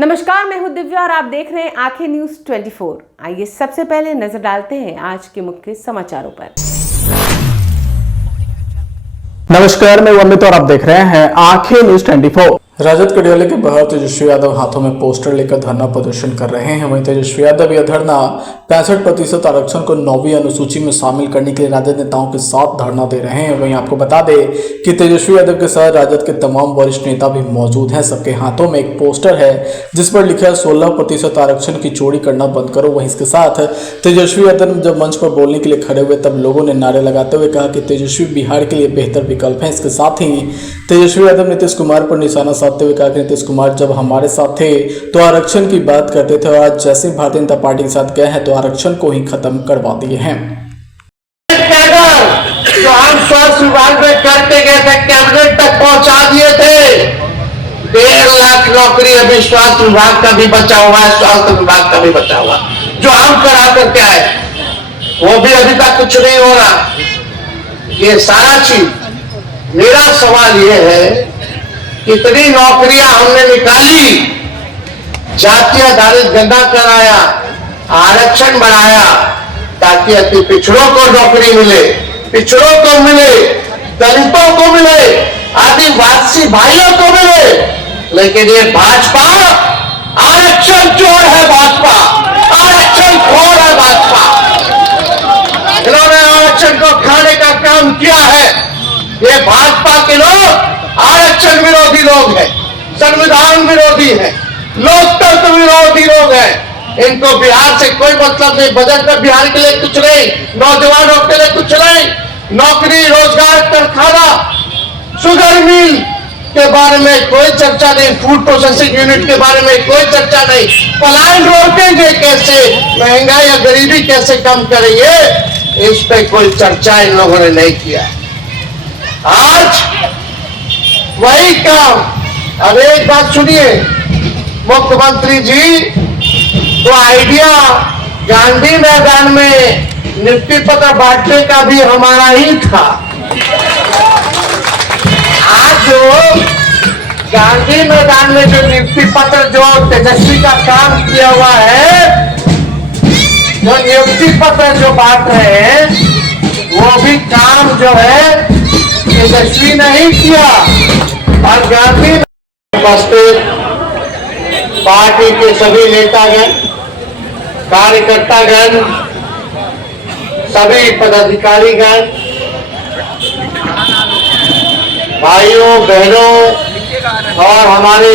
नमस्कार, मैं हूं दिव्या और आप देख रहे हैं आंखें न्यूज 24। आइए सबसे पहले नजर डालते हैं आज के मुख्य समाचारों पर। नमस्कार, मैं अमित और आप देख रहे हैं आंखें न्यूज 24। राजद कडियाले के बाहर तेजस्वी यादव हाथों में पोस्टर लेकर धरना प्रदर्शन कर रहे हैं। वहीं तेजस्वी यादव यह धरना 65% आरक्षण को 9वीं अनुसूची में शामिल करने के लिए राजद नेताओं के साथ धरना दे रहे हैं। वहीं आपको बता दें कि तेजस्वी यादव के साथ राजद के तमाम वरिष्ठ नेता भी मौजूद हैं। सबके हाथों में एक पोस्टर है जिस पर लिखा है 16% आरक्षण की चोरी करना बंद करो। वहीं इसके साथ तेजस्वी यादव जब मंच पर बोलने के लिए खड़े हुए तब लोगों ने नारे लगाते हुए कहा कि तेजस्वी बिहार के लिए बेहतर विकल्प है। इसके साथ ही तेजस्वी यादव नीतीश कुमार पर निशाना साधते हुए कहा कि नीतीश कुमार जब हमारे साथ थे तो आरक्षण की बात करते थे और आज जैसे भारतीय जनता पार्टी के साथ गए हैं तो आरक्षण को ही खत्म करवा दिए हैं। जो हम स्वास्थ्य विभाग में करते गए थे, कैबिनेट तक पहुंचा दिए थे। 1.5 लाख नौकरी अभी स्वास्थ्य विभाग का भी बचा हुआ है, स्वास्थ्य विभाग का भी बचा हुआ, जो हम करा करके आए वो भी अभी तक कुछ नहीं हो रहा। ये सारा चीज, मेरा सवाल ये है, कितनी नौकरियां हमने निकाली, जातीय आधारित गणना कराया, आरक्षण बढ़ाया ताकि अति पिछड़ों को नौकरी मिले, पिछड़ों को मिले, दलितों को मिले, आदिवासी भाइयों को मिले। लेकिन ये भाजपा आरक्षण चोर है, भाजपा आरक्षण खोर है, भाजपा इन्होंने आरक्षण को खाने का काम किया है। ये भाजपा के लोग आरक्षण विरोधी लोग हैं, संविधान विरोधी हैं, लोकतंत्र विरोधी लोग हैं। इनको बिहार से कोई मतलब नहीं, बजट में बिहार के लिए कुछ नहीं, नौजवानों के लिए कुछ नहीं, नौकरी, रोजगार, कारखाना, शुगर मिल के बारे में कोई चर्चा नहीं, फूड प्रोसेसिंग यूनिट के बारे में कोई चर्चा नहीं, पलायन रोकेंगे कैसे, महंगाई या गरीबी कैसे कम करेंगे, इस पे कोई चर्चा इन लोगों ने नहीं किया। आज वही काम। अब एक बात सुनिए मुख्यमंत्री जी, तो आइडिया गांधी मैदान में नियुक्ति पत्र बांटने का भी हमारा ही था। आज जो गांधी मैदान में जो नियुक्ति पत्र जो तेजस्वी का काम किया हुआ है, जो नियुक्ति पत्र जो बांट रहे हैं, वो भी काम जो है तेजस्वी नहीं किया। और गांधी उपस्थित पार्टी के सभी नेतागण, कार्यकर्तागण, सभी पदाधिकारीगण, भाइयों बहनों और हमारे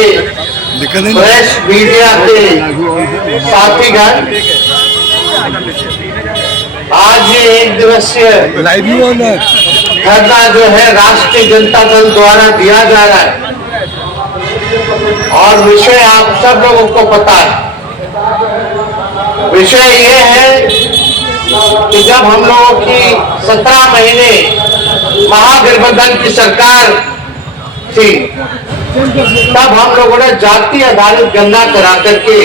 प्रेस मीडिया के साथीगण, आज ये 1 दिवसीय धरना जो है राष्ट्रीय जनता दल द्वारा दिया जा रहा है और विषय आप सब लोगों को पता है। विषय ये है कि जब हम लोगों की 17 महीने महागठबंधन की सरकार थी, तब हम लोगों ने जाति आधारित गणना करा करके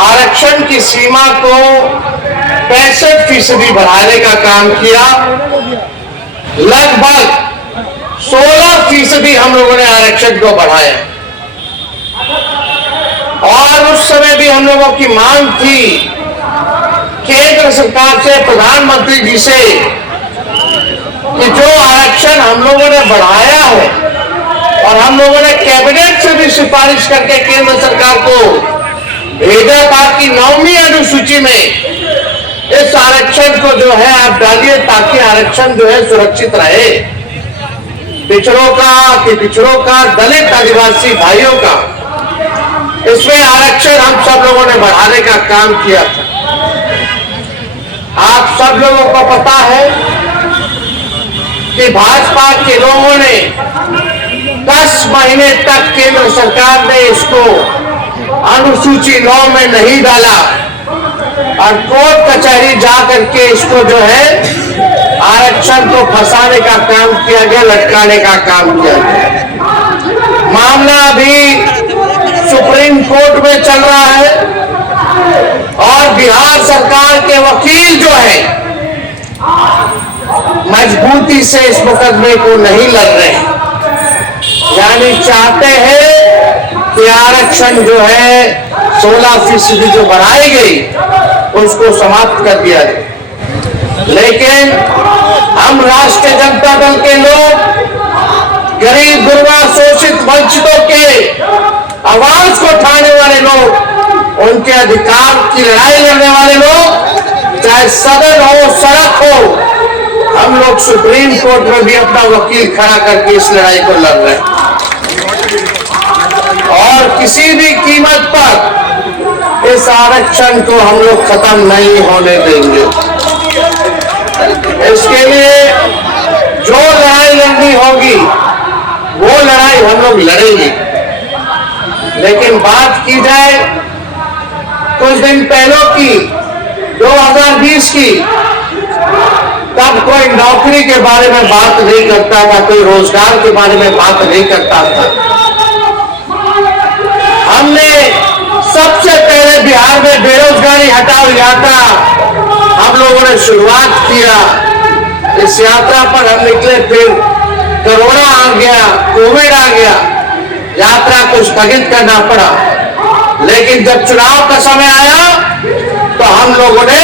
आरक्षण की सीमा को 65% बढ़ाने का काम किया। लगभग 16% हम लोगों ने आरक्षण को बढ़ाया और उस समय भी हम लोगों की मांग थी केंद्र सरकार से, प्रधानमंत्री जी से, कि जो आरक्षण हम लोगों ने बढ़ाया है और हम लोगों ने कैबिनेट से भी सिफारिश करके केंद्र सरकार को भेजा था कि 9वीं अनुसूची में इस आरक्षण को जो है आप डालिए ताकि आरक्षण जो है सुरक्षित रहे, पिछड़ों का, दलित आदिवासी भाइयों का। इसमें आरक्षण हम सब लोगों ने बढ़ाने का काम किया था। आप सब लोगों को पता है कि भाजपा के लोगों ने 10 महीने तक केंद्र सरकार ने इसको अनुसूची 9 में नहीं डाला और कोर्ट कचहरी जा करके इसको जो है आरक्षण को फंसाने का काम किया गया, लटकाने का काम किया गया। मामला अभी सुप्रीम कोर्ट में चल रहा है और बिहार सरकार के वकील जो है मजबूती से इस मुकदमे को नहीं लड़ रहे, यानी चाहते हैं कि आरक्षण जो है 16% जो बढ़ाई गई उसको समाप्त कर दिया जाए। लेकिन हम राष्ट्रीय जनता दल के लोग, गरीब गुरबा शोषित वंचितों के आवाज को उठाने वाले लोग, उनके अधिकार की लड़ाई लड़ने वाले लोग, चाहे सदन हो सड़क हो, हम लोग सुप्रीम कोर्ट में भी अपना वकील खड़ा करके इस लड़ाई को लड़ रहे हैं और किसी भी कीमत पर इस आरक्षण को हम लोग खत्म नहीं होने देंगे। इसके लिए जो लड़ाई लड़नी होगी वो लड़ाई हम लोग लड़ेंगे। लेकिन बात की जाए कुछ दिन पहले की 2020 की, तब कोई नौकरी के बारे में बात नहीं करता था, कोई रोजगार के बारे में बात नहीं करता था। हमने सबसे पहले बिहार में बेरोजगारी हटाओ यात्रा हम लोगों ने शुरुआत किया। इस यात्रा पर हम निकले, फिर कोरोना आ गया, कोविड आ गया, यात्रा को स्थगित करना पड़ा। लेकिन जब चुनाव का समय आया तो हम लोगों ने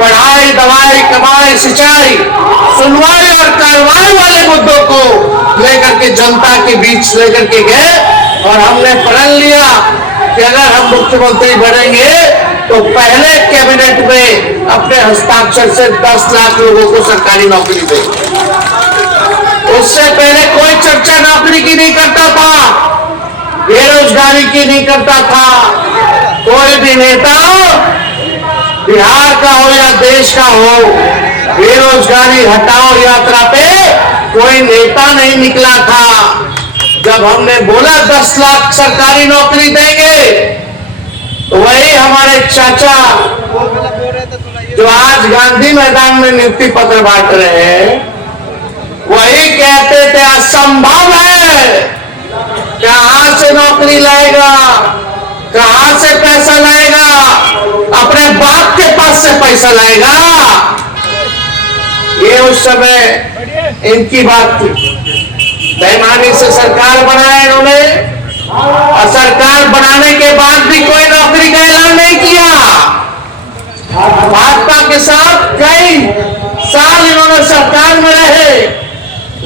पढ़ाई, दवाई, कमाई, सिंचाई, सुनवाई और कार्रवाई वाले मुद्दों को लेकर के जनता के बीच लेकर के गए और हमने प्रण लिया कि अगर हम मुख्यमंत्री बनेंगे तो पहले कैबिनेट में अपने हस्ताक्षर से 10 लाख लोगों को सरकारी नौकरी देंगे। उससे पहले कोई चर्चा नौकरी की नहीं करता था, बेरोजगारी की नहीं करता था। कोई भी नेता बिहार का हो या देश का हो, बेरोजगारी हटाओ यात्रा पे कोई नेता नहीं निकला था। जब हमने बोला 10 लाख सरकारी नौकरी देंगे, तो वही हमारे चाचा जो आज गांधी मैदान में नियुक्ति पत्र बांट रहे हैं, वही कहते थे असंभव है, कहां से नौकरी लाएगा, कहां से पैसा लाएगा, अपने बाप के पास से पैसा लाएगा। ये उस समय इनकी बात थी। बेईमानी से सरकार बनाया इन्होंने और सरकार बनाने के बाद भी कोई नौकरी का ऐलान नहीं किया। भाजपा के साथ कई साल इन्होंने सरकार में रहे,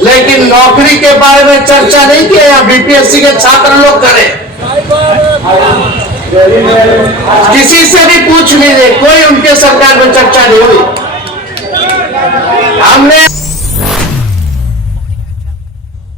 लेकिन नौकरी के बारे में चर्चा नहीं किया। या बीपीएससी के छात्र लोग करें, किसी से भी पूछ लीजिए, कोई उनके सरकार में चर्चा नहीं हुई। हमने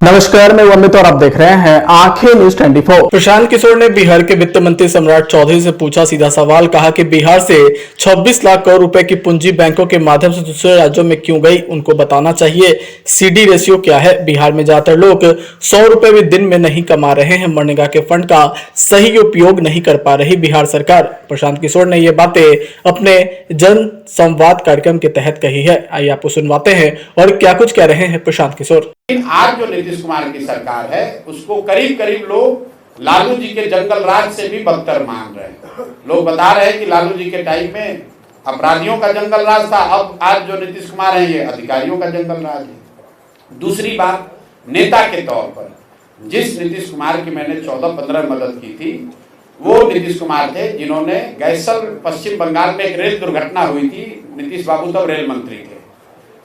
नमस्कार, मैं अमित और आप देख रहे हैं आंखें न्यूज 24। प्रशांत किशोर ने बिहार के वित्त मंत्री सम्राट चौधरी से पूछा सीधा सवाल। कहा कि बिहार से 26 लाख करोड़ रुपए की पूंजी बैंकों के माध्यम से दूसरे राज्यों में क्यों गई, उनको बताना चाहिए। सीडी रेशियो क्या है? बिहार में ज्यादातर लोग 100 रुपए भी दिन में नहीं कमा रहे हैं। मनरेगा के फंड का सही उपयोग नहीं कर पा रही बिहार सरकार। प्रशांत किशोर ने ये बातें अपने जन संवाद कार्यक्रम के तहत कही है। आइए आपको सुनवाते हैं और क्या कुछ कह रहे हैं प्रशांत किशोर। लेकिन आज जो नीतीश कुमार की सरकार है, उसको करीब करीब लोग लालू जी के जंगल राज से भी बदतर मान रहे हैं। लोग बता रहे हैं कि लालू जी के टाइम में अपराधियों का जंगल राज था, अब आज जो नीतीश कुमार है ये अधिकारियों का जंगल राज है। दूसरी बात, नेता के तौर पर जिस नीतीश कुमार की मैंने 14-15 मदद की थी, वो नीतीश कुमार थे जिन्होंने गैसल पश्चिम बंगाल में एक रेल दुर्घटना हुई थी। नीतीश बाबू तब रेल मंत्री थे,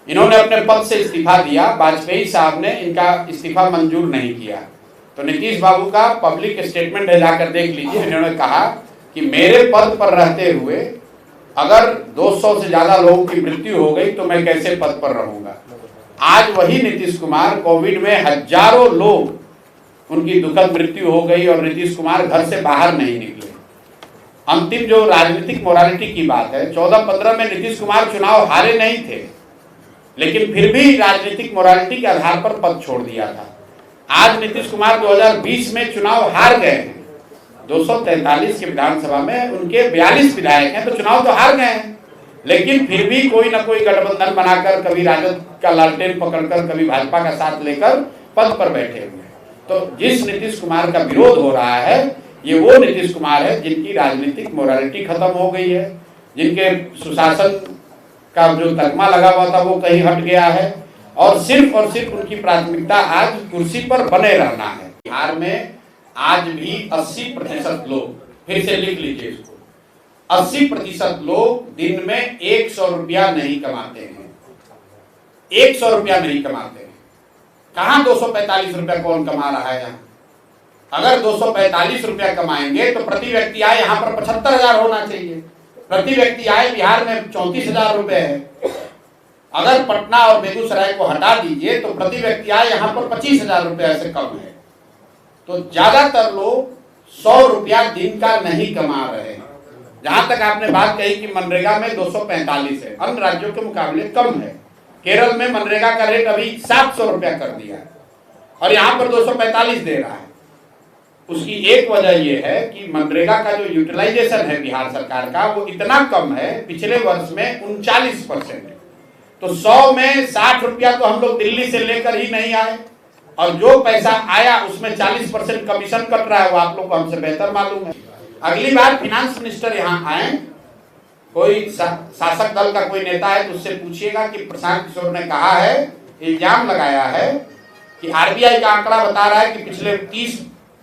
इन्होंने अपने पद से इस्तीफा दिया। वाजपेयी साहब ने इनका इस्तीफा मंजूर नहीं किया, तो नीतीश बाबू का पब्लिक स्टेटमेंट है, जाकर देख लीजिए। इन्होंने कहा कि मेरे पद पर रहते हुए अगर 200 से ज्यादा लोगों की मृत्यु हो गई तो मैं कैसे पद पर रहूंगा। आज वही नीतीश कुमार, कोविड में हजारों लोग उनकी दुखद मृत्यु हो गई और नीतीश कुमार घर से बाहर नहीं निकले। अंतिम जो राजनीतिक मोरालिटी की बात है, 14-15 में नीतीश कुमार चुनाव हारे नहीं थे, लेकिन फिर भी राजनीतिक मोरालिटी के आधार पर पद छोड़ दिया था। आज नीतीश कुमार 2020 में चुनाव हार गए हैं। 243 के विधानसभा में उनके 42 विधायक हैं, तो चुनाव तो हार गए हैं, लेकिन फिर भी कोई ना कोई गठबंधन बनाकर, कभी राजद का लालटेन पकड़कर, कभी भाजपा का साथ लेकर पद पर बैठे हुए हैं। तो जिस नीतीश कुमार का विरोध हो रहा है, ये वो नीतीश कुमार है जिनकी राजनीतिक मोरालिटी खत्म हो गई है, जिनके सुशासन का जो तकमा लगा हुआ था वो कहीं हट गया है, और सिर्फ उनकी प्राथमिकता आज कुर्सी पर बने रहना है। बिहार में आज भी 80% लोग, फिर से लिख लीजिए इसको, 80% लोग दिन में 100 रुपया नहीं कमाते हैं। 100 रुपया नहीं कमाते हैं। कहां 245 रुपया कौन कमा रहा है यहाँ? अगर 245 रुपया कमाएंगे तो प्रति व्यक्ति आय यहाँ पर 75,000 होना चाहिए। प्रति व्यक्ति आय बिहार में 34,000 रुपए है। अगर पटना और बेगूसराय को हटा दीजिए तो प्रति व्यक्ति आय यहाँ पर 25,000 रुपया से कम है। तो ज्यादातर लोग 100 रुपया दिन का नहीं कमा रहे हैं। जहां तक आपने बात कही कि मनरेगा में 245 है, अन्य राज्यों के मुकाबले कम है। केरल में मनरेगा का रेट अभी 700 रुपया कर दिया है और यहाँ पर 245 दे रहा है। उसकी एक वजह यह है कि मनरेगा का जो यूटिलाइजेशन है बिहार सरकार का वो इतना कम है, पिछले वर्ष में 39% है। तो 100 में 60 रुपया तो हम लोग दिल्ली से लेकर ही नहीं आए और जो पैसा आया उसमें 40% कमीशन कट रहा है। वो आप लोग को हमसे बेहतर मालूम है। अगली बार फाइनेंस मिनिस्टर यहाँ आए, कोई शासक दल का कोई नेता है तो उससे पूछिएगा कि प्रशांत किशोर ने कहा है, इल्जाम लगाया है कि आरबीआई का आंकड़ा बता रहा है कि पिछले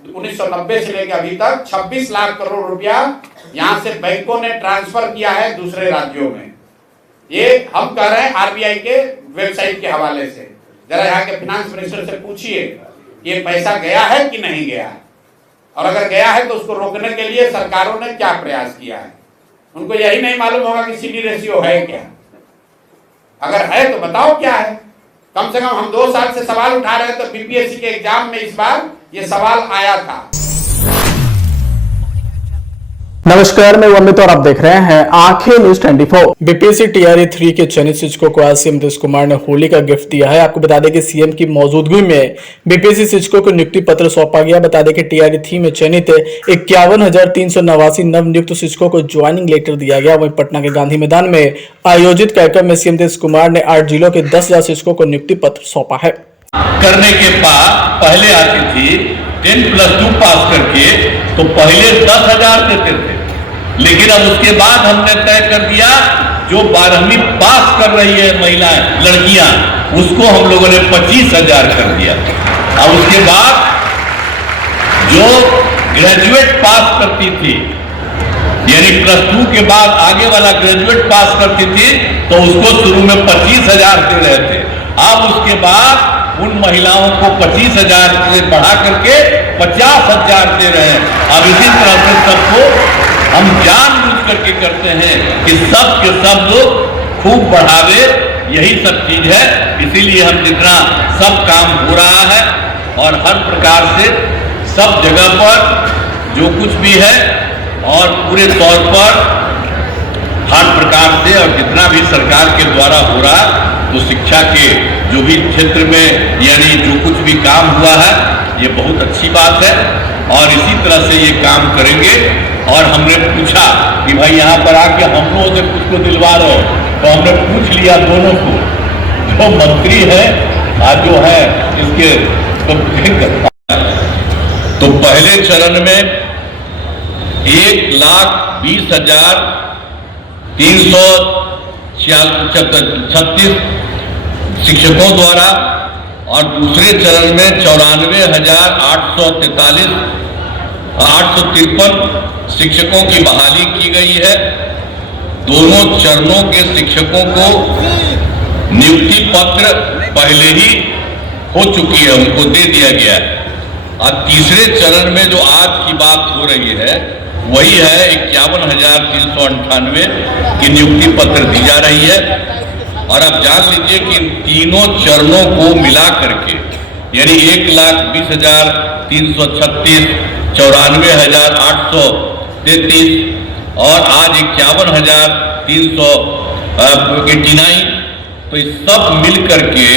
1990 से लेकर अभी तक 26 लाख करोड़ रुपया यहाँ से बैंकों ने ट्रांसफर किया है दूसरे राज्यों में। ये हम कह रहे हैं आरबीआई के वेबसाइट के हवाले से। जरा यहाँ के फाइनेंस मिनिस्टर से पूछिए ये पैसा गया है कि नहीं गया है, और अगर गया है तो उसको रोकने के लिए सरकारों ने क्या प्रयास किया है। उनको यही नहीं मालूम होगा कि सीडी रेशियो है क्या। अगर है तो बताओ क्या है। कम से कम हम 2 साल से सवाल उठा रहे हैं तो बीपीएससी के एग्जाम में इस बार ये सवाल आया था। नमस्कार, मैं अमित और आप देख रहे हैं आंखें न्यूज 24। बीपीएससी टीआरई 3 के चयनित शिक्षकों को आज सीएम नीतीश कुमार ने होली का गिफ्ट दिया है। आपको बता दें कि सीएम की मौजूदगी में बीपीएससी शिक्षकों को नियुक्ति पत्र सौंपा गया। बता दें कि टीआरई 3 में चयनित 51,389 नवनियुक्त शिक्षकों को ज्वाइनिंग लेटर दिया गया। वहीं पटना के गांधी मैदान में आयोजित कार्यक्रम में सीएम नीतीश कुमार ने 8 जिलों के 10,000 शिक्षकों को नियुक्ति पत्र सौंपा है। करने के बाद पहले आती थी 10+2 पास करके तो पहले 10,000 देते थे, लेकिन अब उसके बाद हमने तय कर दिया जो 12वीं पास कर रही है महिलाएं, लड़कियां, उसको हम लोगों ने 25,000 कर दिया। अब उसके बाद जो ग्रेजुएट पास करती थी, यानी +2 के बाद आगे वाला ग्रेजुएट पास करती थी, तो उसको शुरू में 25,000 दे रहे थे। अब उसके बाद उन महिलाओं को 25,000 से बढ़ा करके 50,000 दे रहे हैं। अब इसी तरह से सबको हम जानबूझ करके करते हैं कि सब के सब लोग खूब बढ़ावे, यही सब चीज है। इसीलिए हम जितना सब काम हो रहा है और हर प्रकार से सब जगह पर जो कुछ भी है और पूरे तौर पर हर प्रकार से और जितना भी सरकार के द्वारा हो रहा तो शिक्षा के जो भी क्षेत्र में यानी जो कुछ भी काम हुआ है ये बहुत अच्छी बात है और इसी तरह से ये काम करेंगे। और हमने पूछा कि भाई यहाँ पर आके हम लोगों से कुछ को दिलवा रहे हो, तो हमने पूछ लिया दोनों को, जो मंत्री है और जो है इसके तो पहले चरण में 1,20,336 शिक्षकों द्वारा और दूसरे चरण में 94,853 शिक्षकों की बहाली की गई है। दोनों चरणों के शिक्षकों को नियुक्ति पत्र पहले ही हो चुकी है, उनको दे दिया गया है। और तीसरे चरण में जो आज की बात हो रही है वही है 51,398 की नियुक्ति पत्र दी जा रही है। और अब जान लीजिए कि इन तीनों चरणों को मिला करके यानी 1,20,336, 94,833 और आज 51,389, तो इस सब मिल करके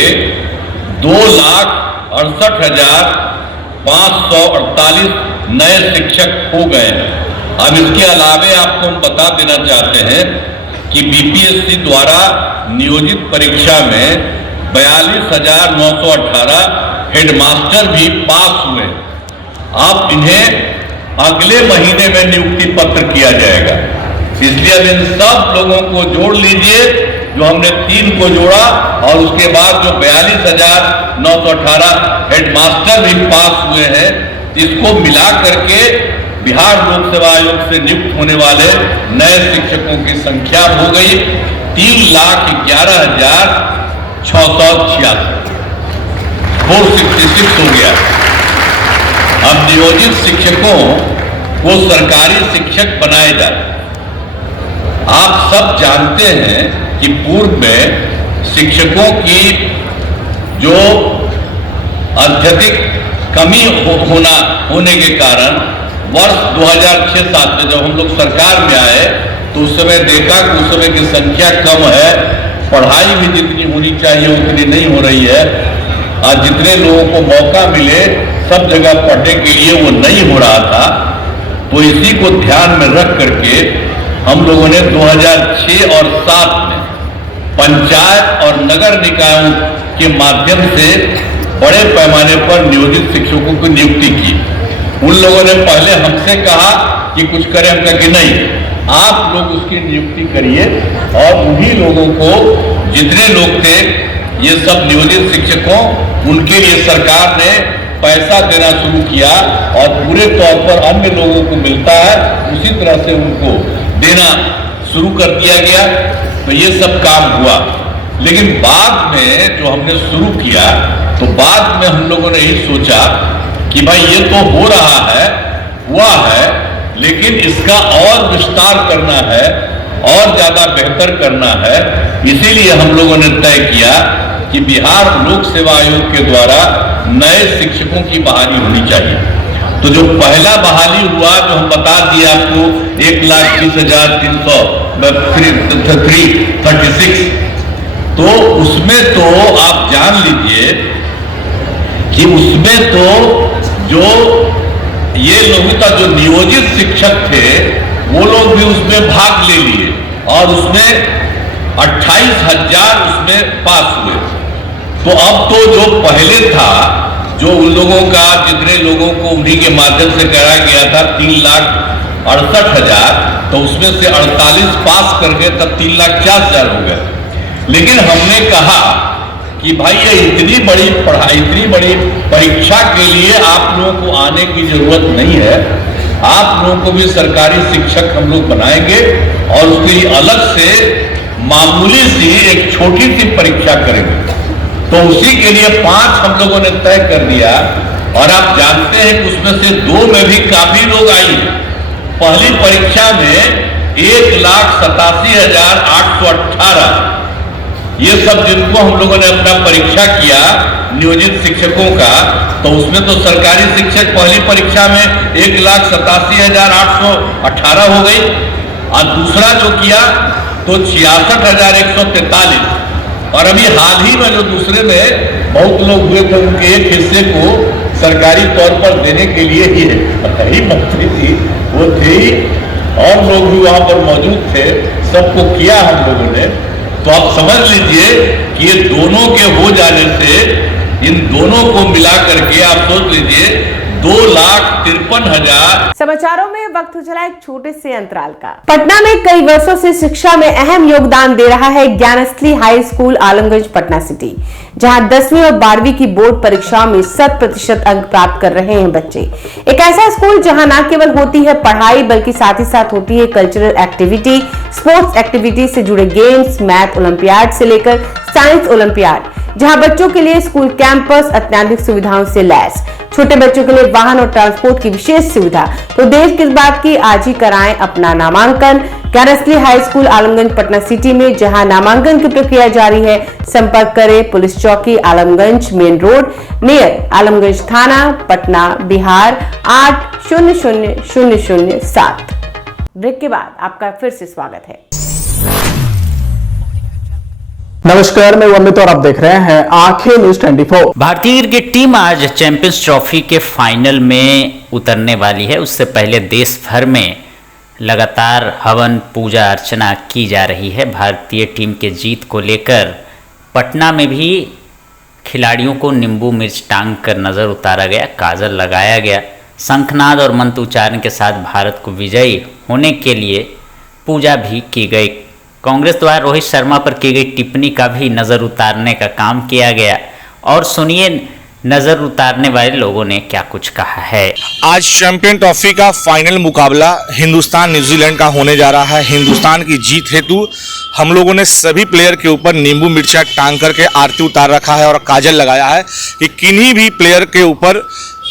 2,68,548 नए शिक्षक हो गए हैं। अब इसके अलावे आपको हम बता देना चाहते हैं कि बीपीएससी द्वारा नियोजित परीक्षा में 42,918 हेडमास्टर भी पास हुए। अब इन्हें अगले महीने में नियुक्ति पत्र किया जाएगा। इसलिए अब इन सब लोगों को जोड़ लीजिए, जो हमने 3 को जोड़ा और उसके बाद जो 42,918 हेडमास्टर भी पास हुए हैं, इसको मिला करके बिहार लोक सेवा आयोग से नियुक्त होने वाले नए शिक्षकों की संख्या हो गई 3,11,666, 466 हो गया। अब नियोजित शिक्षकों को सरकारी शिक्षक बनाए जाते। आप सब जानते हैं कि पूर्व में शिक्षकों की जो अत्यधिक कमी होने के कारण वर्ष 2006-07 में जब हम लोग सरकार में आए तो उस समय देखा कि उस समय की संख्या कम है, पढ़ाई भी जितनी होनी चाहिए उतनी नहीं हो रही है, और जितने लोगों को मौका मिले सब जगह पढ़ने के लिए वो नहीं हो रहा था। तो इसी को ध्यान में रख करके हम लोगों ने 2006 और 2007 में पंचायत और नगर निकायों के माध्यम से बड़े पैमाने पर नियोजित शिक्षकों की नियुक्ति की। उन लोगों ने पहले हमसे कहा कि कुछ करें, हम कहा कि नहीं, आप लोग उसकी नियुक्ति करिए, और उन्हीं लोगों को जितने लोग थे ये सब नियोजित शिक्षकों, उनके लिए सरकार ने पैसा देना शुरू किया और पूरे तौर पर अन्य लोगों को मिलता है उसी तरह से उनको देना शुरू कर दिया गया। तो ये सब काम हुआ। लेकिन बाद में जो हमने शुरू किया तो बाद में हम लोगों ने यही सोचा कि भाई ये तो हो रहा है, हुआ है, लेकिन इसका और विस्तार करना है और ज्यादा बेहतर करना है। इसीलिए हम लोगों ने तय किया कि बिहार लोक सेवा आयोग के द्वारा नए शिक्षकों की बहाली होनी चाहिए। तो जो पहला बहाली हुआ जो हम बता दिए आपको 1,30,336, तो उसमें तो आप जान लीजिए कि उसमें तो जो ये लोग जो नियोजित शिक्षक थे वो लोग भी उसमें भाग ले लिए और उसमें 28,000 उसमें पास हुए। तो अब तो जो पहले था जो उन लोगों का जितने लोगों को उन्हीं के माध्यम से कराया गया था 3,68,000, तो उसमें से 48 पास कर गए तब 3,40,000 हो गए। लेकिन हमने कहा कि भाई ये इतनी बड़ी पढ़ाई, इतनी बड़ी परीक्षा के लिए आप लोगों को आने की जरूरत नहीं है। आप लोगों को भी सरकारी शिक्षक हम लोग बनाएंगे और उसके लिए अलग से मामूली सी एक छोटी सी परीक्षा करेंगे। तो उसी के लिए 5 हम लोगों ने तय कर दिया और आप जानते हैं कि उसमें से 2 में भी काफी लोग आई। पहली परीक्षा में 1,87,818 ये सब जिनको हम लोगों ने अपना परीक्षा किया नियोजित शिक्षकों का, तो उसमें तो सरकारी शिक्षक पहली परीक्षा में 1,87,818 हो गई और दूसरा जो किया तो 66,143। और अभी हाल ही में जो दूसरे में बहुत लोग हुए थे उनके एक हिस्से को सरकारी तौर पर देने के लिए ही मंत्री थी वो थे और लोग भी वहां पर मौजूद थे, सबको किया हम लोगों ने। तो आप समझ लीजिए कि ये दोनों के हो जाने से इन दोनों को मिला करके आप सोच लीजिए 2,53,000। समाचारों में वक्त हो चला एक छोटे से अंतराल का। पटना में कई वर्षों से शिक्षा में अहम योगदान दे रहा है Gyansthali high school Alamganj Patna city, जहां 10वीं और 12वीं की बोर्ड परीक्षाओं में 100% अंक प्राप्त कर रहे हैं बच्चे। एक ऐसा स्कूल जहां न केवल होती है पढ़ाई बल्कि साथ ही साथ होती है कल्चरल एक्टिविटी, स्पोर्ट्स एक्टिविटी से जुड़े गेम्स, मैथ ओलंपियाड से लेकर साइंस ओलंपियाड, जहां बच्चों के लिए स्कूल कैंपस अत्याधुनिक सुविधाओं से लैस, छोटे बच्चों के लिए वाहन और ट्रांसपोर्ट की विशेष सुविधा। तो देर किस बात की, आज ही कराएं अपना नामांकन Gyansthali high school Alamganj Patna city में, जहां नामांकन की प्रक्रिया जारी है। संपर्क करें पुलिस चौकी Alamganj main road near Alamganj थाना पटना बिहार 800007। ब्रेक के बाद आपका फिर से स्वागत है। नमस्कार, मैं अमित और आप देख रहे हैं आंखें न्यूज 24। भारतीय क्रिकेट टीम आज चैंपियंस ट्रॉफी के फाइनल में उतरने वाली है। उससे पहले देश भर में लगातार हवन पूजा अर्चना की जा रही है। भारतीय टीम के जीत को लेकर पटना में भी खिलाड़ियों को नींबू मिर्च टांग कर नज़र उतारा गया, काजल लगाया गया, शंखनाद और मंत्र उच्चारण के साथ भारत को विजयी होने के लिए पूजा भी की गई। कांग्रेस द्वारा रोहित शर्मा पर की गई टिप्पणी का भी नज़र उतारने का काम किया गया। और सुनिए नजर उतारने वाले लोगों ने क्या कुछ कहा है। आज चैंपियन ट्रॉफी का फाइनल मुकाबला हिंदुस्तान न्यूजीलैंड का होने जा रहा है। हिंदुस्तान की जीत हेतु हम लोगों ने सभी प्लेयर के ऊपर नींबू मिर्चा टांग करके आरती उतार रखा है और काजल लगाया है कि किन्हीं भी प्लेयर के ऊपर,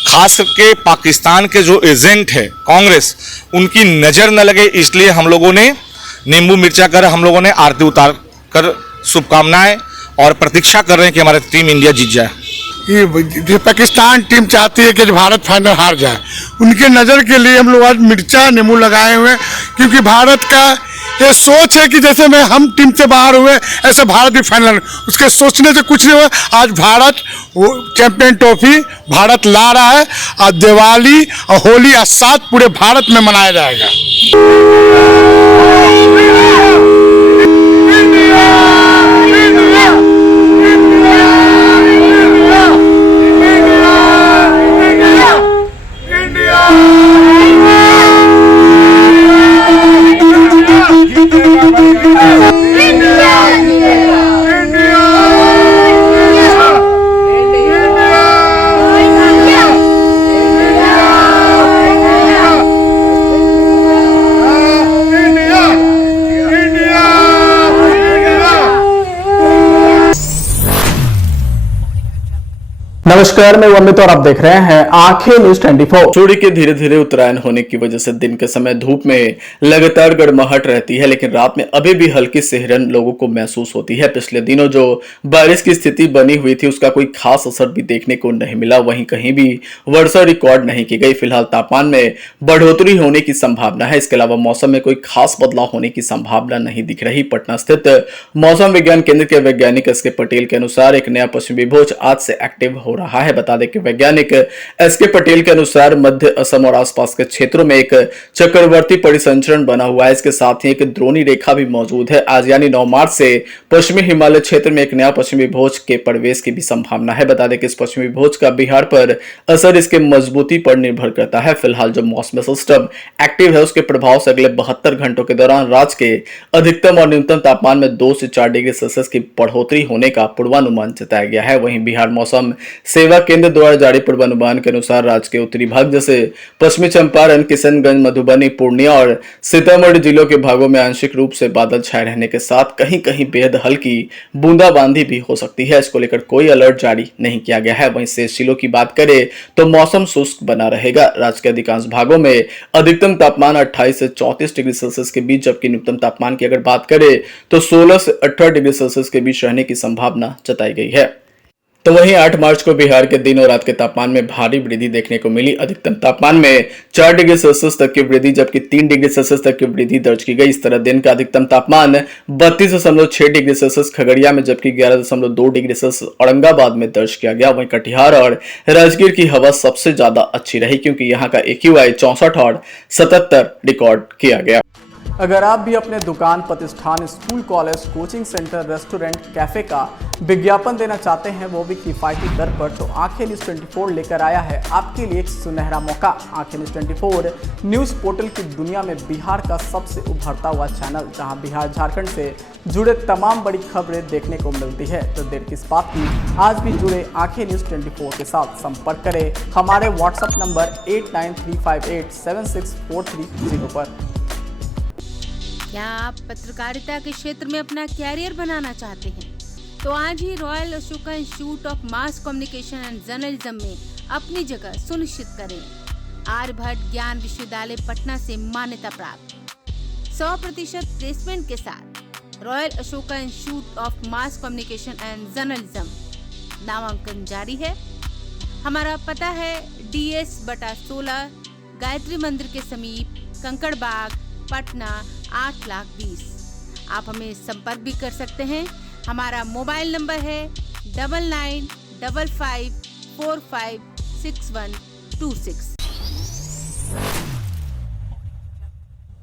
खास करके पाकिस्तान के जो एजेंट है कांग्रेस, उनकी नज़र न लगे, इसलिए हम लोगों ने नींबू मिर्चा कर हम लोगों ने आरती उतार कर शुभकामनाएं और प्रतीक्षा कर रहे हैं कि हमारी टीम इंडिया जीत जाए। ये पाकिस्तान टीम चाहती है कि भारत फाइनल हार जाए, उनके नज़र के लिए हम लोग आज मिर्चा नींबू लगाए हुए हैं, क्योंकि भारत का ये सोच है कि जैसे मैं हम टीम से बाहर हुए ऐसे भारत भी फाइनल, उसके सोचने से कुछ नहीं हुआ। आज भारत चैंपियन ट्रॉफी भारत ला रहा है। आज दिवाली और होली आज साथ पूरे भारत में मनाया जाएगा। नमस्कार, मैं अमित और आप देख रहे हैं आंखें न्यूज 24। सूर्य के धीरे धीरे उत्तरायण होने की वजह से दिन के समय धूप में लगातार गड़माहट रहती है, लेकिन रात में अभी भी हल्की सिहरन लोगों को महसूस होती है। पिछले दिनों जो बारिश की स्थिति बनी हुई थी उसका कोई खास असर भी देखने को नहीं मिला, वहीं कहीं भी वर्षा रिकॉर्ड नहीं की गई। फिलहाल तापमान में बढ़ोतरी होने की संभावना है। इसके अलावा मौसम में कोई खास बदलाव होने की संभावना नहीं दिख रही। पटना स्थित मौसम विज्ञान केंद्र के वैज्ञानिक एसके पटेल के अनुसार एक नया पश्चिमी विभोज आज से एक्टिव हो रहा है। बता दें कि वैज्ञानिक एसके पटेल के अनुसार मध्य असम और आसपास के क्षेत्रों में एक चक्रवर्ती परिसंचरण बना हुआ है। इसके साथ ही एक द्रोणी रेखा भी मौजूद है। आज यानी 9 मार्च से पश्चिमी हिमालय क्षेत्र में एक नया पश्चिमी विभोज के प्रवेश की भी संभावना है। बता दें कि इस पश्चिमी विभोज का बिहार पर असर इसके मजबूती पर निर्भर करता है। फिलहाल जो मौसमी सिस्टम एक्टिव है उसके प्रभाव से अगले 72 घंटों के दौरान राज्य के अधिकतम और न्यूनतम तापमान में 2 से 4 डिग्री सेल्सियस की बढ़ोतरी होने का पूर्वानुमान जताया गया है। वहीं बिहार मौसम सेवा केंद्र द्वारा जारी पूर्वानुमान के अनुसार राज्य के उत्तरी भाग जैसे पश्चिमी चंपारण, किशनगंज, मधुबनी, पूर्णिया और सीतामढ़ी जिलों के भागों में आंशिक रूप से बादल छाए रहने के साथ कहीं कहीं बेहद हल्की बूंदाबांदी भी हो सकती है। इसको लेकर कोई अलर्ट जारी नहीं किया गया है। वहीं शेष जिलों की बात करें तो मौसम शुष्क बना रहेगा। राज्य के अधिकांश भागों में अधिकतम तापमान 28 से 34 डिग्री सेल्सियस के बीच, जबकि न्यूनतम तापमान की अगर बात करें तो 16 से 18 डिग्री सेल्सियस के बीच रहने की संभावना जताई गई है। तो वहीं 8 मार्च को बिहार के दिन और रात के तापमान में भारी वृद्धि देखने को मिली। अधिकतम तापमान में 4 डिग्री सेल्सियस तक की वृद्धि, जबकि 3 डिग्री सेल्सियस तक की वृद्धि दर्ज की गई। इस तरह दिन का अधिकतम तापमान 32.6 डिग्री सेल्सियस खगड़िया में, जबकि 11.2 डिग्री सेल्सियस औरंगाबाद में दर्ज किया गया। वहीं कटिहार और राजगीर की हवा सबसे ज्यादा अच्छी रही, क्योंकि यहाँ का AQI 64 और 77 रिकॉर्ड किया गया। अगर आप भी अपने दुकान, प्रतिष्ठान, school, college, coaching centre, restaurant, cafe का विज्ञापन देना चाहते हैं, वो भी किफायती दर पर, तो आंखें न्यूज 24 लेकर आया है आपके लिए एक सुनहरा मौका। आंखें न्यूज 24 न्यूज पोर्टल की दुनिया में बिहार का सबसे उभरता हुआ चैनल, जहां बिहार झारखंड से जुड़े तमाम बड़ी खबरें देखने को मिलती है। तो देर किस बात की, आज भी जुड़े आंखें न्यूज 24 के साथ। संपर्क करें हमारे व्हाट्सएप नंबर 8935876430 पर। क्या आप पत्रकारिता के क्षेत्र में अपना कैरियर बनाना चाहते हैं? तो आज ही royal Ashoka institute of mass communication and journalism में अपनी जगह सुनिश्चित करें। आर्यभट्ट ज्ञान विश्वविद्यालय पटना से मान्यता प्राप्त 100% प्लेसमेंट के साथ royal Ashoka institute of mass communication and journalism नामांकन जारी है। हमारा पता है DS/16 गायत्री मंदिर के समीप, कंकड़ बाग, पटना 8,20,000। आप हमें संपर्क भी कर सकते हैं। हमारा मोबाइल नंबर है 9955456126।